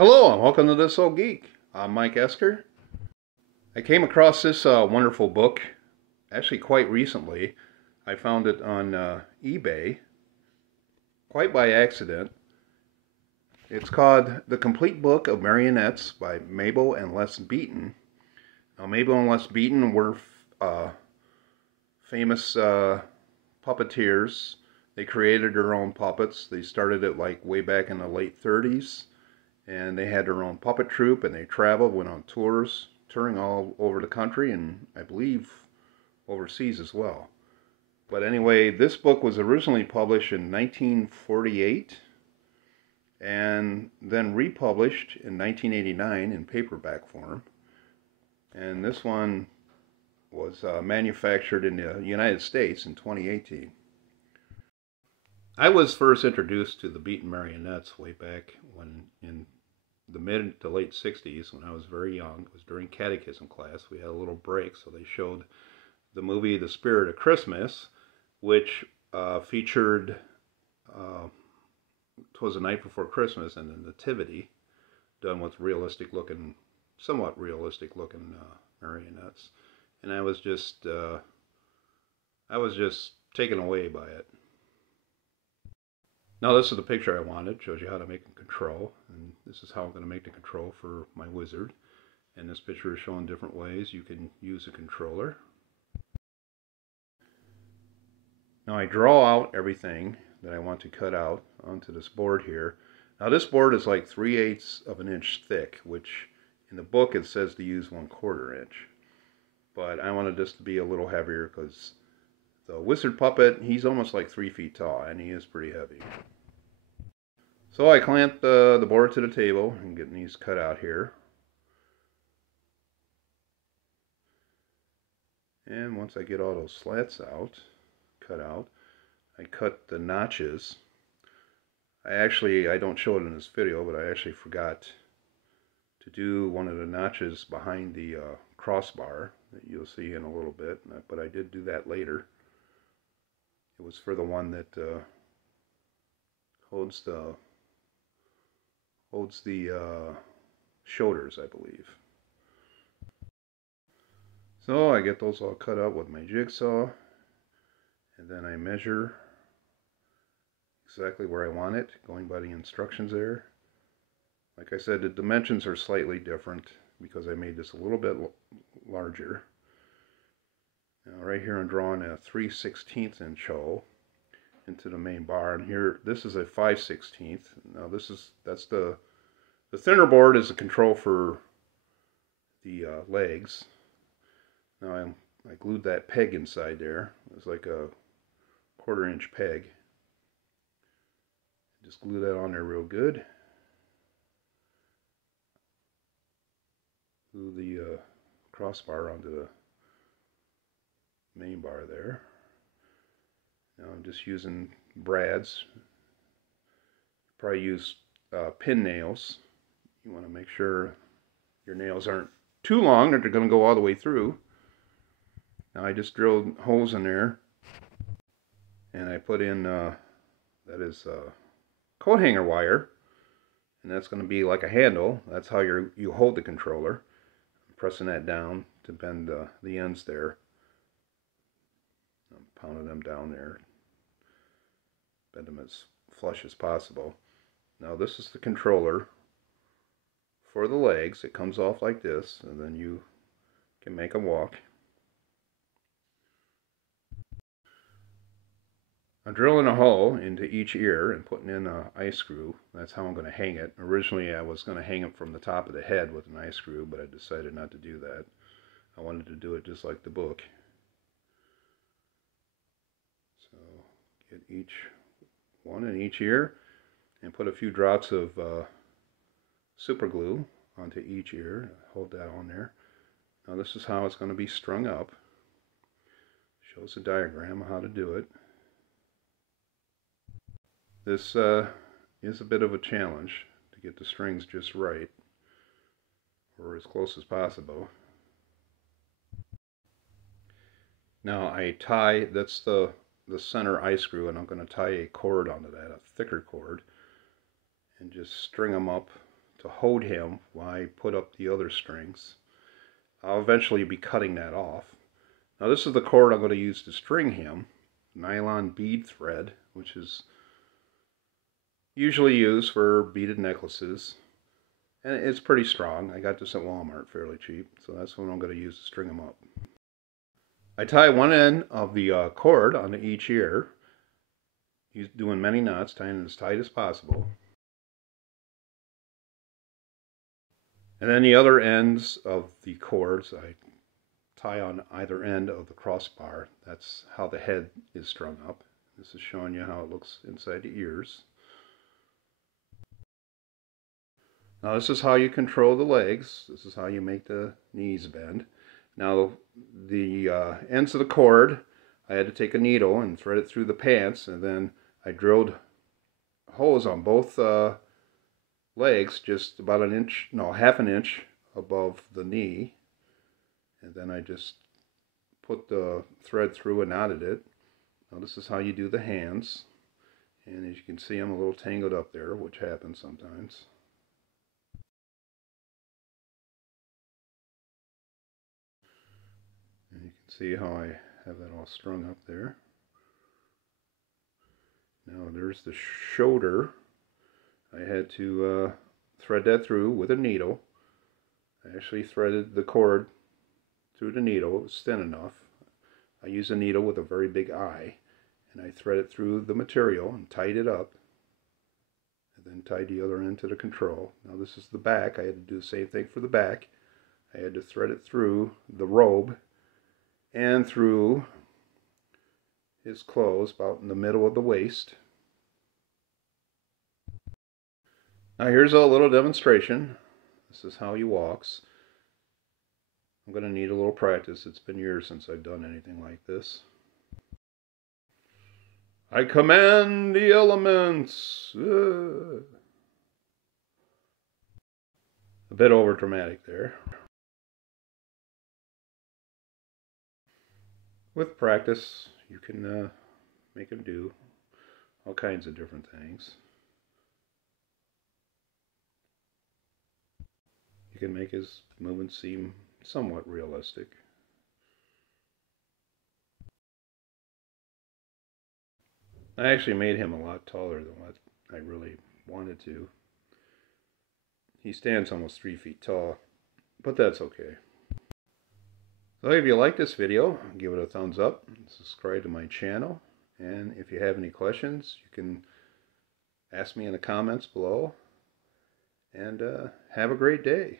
Hello and welcome to This Old Geek. I'm Mike Esker. I came across this wonderful book actually quite recently. I found it on eBay quite by accident. It's called The Complete Book of Marionettes by Mabel and Les Beaton. Now Mabel and Les Beaton were famous puppeteers. They created their own puppets. They started it like way back in the late 30s. And they had their own puppet troupe, and they traveled, went on tours, touring all over the country, and I believe overseas as well. But anyway, this book was originally published in 1948, and then republished in 1989 in paperback form. And this one was manufactured in the United States in 2018. I was first introduced to the Beaton marionettes way back when in the mid to late 60s when I was very young. It was during catechism class. We had a little break, so they showed the movie The Spirit of Christmas, which featured "'Twas the Night Before Christmas" and the Nativity, done with somewhat realistic looking marionettes. And I was just taken away by it. Now this is the picture I wanted. Shows you how to make a control, and this is how I'm going to make the control for my wizard. And this picture is showing different ways you can use a controller. Now I draw out everything that I want to cut out onto this board here. Now this board is like 3/8 of an inch thick, which in the book it says to use 1/4 inch. But I wanted this to be a little heavier because the wizard puppet, he's almost like 3 feet tall, and he is pretty heavy. So I clamped the board to the table and getting these cut out here. And once I get all those slats cut out, I cut the notches. I don't show it in this video, but I actually forgot to do one of the notches behind the crossbar that you'll see in a little bit, but I did do that later. It was for the one that holds the shoulders, I believe. So I get those all cut out with my jigsaw, and then I measure exactly where I want it, going by the instructions there. Like I said, the dimensions are slightly different because I made this a little bit larger. Now right here I'm drawing a 3/16 inch hole into the main bar, and here this is a 5/16. Now that's the thinner board is the control for the legs. Now I glued that peg inside there. It's like a 1/4 inch peg. Just glue that on there real good. Glue the crossbar onto the main bar there. Now I'm just using brads. Probably use pin nails. You want to make sure your nails aren't too long that they're going to go all the way through. Now I just drilled holes in there, and I put in that is coat hanger wire, and that's going to be like a handle. That's how you hold the controller. I'm pressing that down to bend the ends there. I'm pounding them down there. Bend them as flush as possible. Now this is the controller for the legs. It comes off like this, and then you can make them walk. I'm drilling a hole into each ear and putting in an eye screw. That's how I'm going to hang it. Originally I was going to hang it from the top of the head with an eye screw, but I decided not to do that. I wanted to do it just like the book. So get each one in each ear and put a few drops of super glue onto each ear. Hold that on there. Now this is how it's going to be strung up. Shows a diagram of how to do it. This is a bit of a challenge to get the strings just right, or as close as possible. Now I tie, that's the center eye screw, and I'm going to tie a cord onto that, a thicker cord, and just string them up to hold him while I put up the other strings. I'll eventually be cutting that off. Now this is the cord I'm going to use to string him. Nylon bead thread, which is usually used for beaded necklaces. And it's pretty strong. I got this at Walmart fairly cheap, so that's what I'm going to use to string them up. I tie one end of the cord onto each ear. He's doing many knots, tying it as tight as possible. And then the other ends of the cords I tie on either end of the crossbar. That's how the head is strung up. This is showing you how it looks inside the ears. Now this is how you control the legs. This is how you make the knees bend. Now the ends of the cord, I had to take a needle and thread it through the pants, and then I drilled holes on both legs, just about an inch, no, half an inch above the knee, and then I just put the thread through and knotted it. Now this is how you do the hands, and as you can see, I'm a little tangled up there, which happens sometimes. And you can see how I have that all strung up there. Now there's the shoulder. I had to thread that through with a needle. I actually threaded the cord through the needle. It was thin enough. I used a needle with a very big eye, and I thread it through the material and tied it up, and then tied the other end to the control. Now this is the back. I had to do the same thing for the back. I had to thread it through the robe and through his clothes, about in the middle of the waist. Now here's a little demonstration. This is how he walks. I'm going to need a little practice. It's been years since I've done anything like this. I command the elements. A bit over dramatic there. With practice, you can make him do all kinds of different things. You can make his movements seem somewhat realistic. I actually made him a lot taller than what I really wanted to. He stands almost 3 feet tall, but that's okay. So if you like this video, give it a thumbs up, subscribe to my channel, and if you have any questions, you can ask me in the comments below, and have a great day.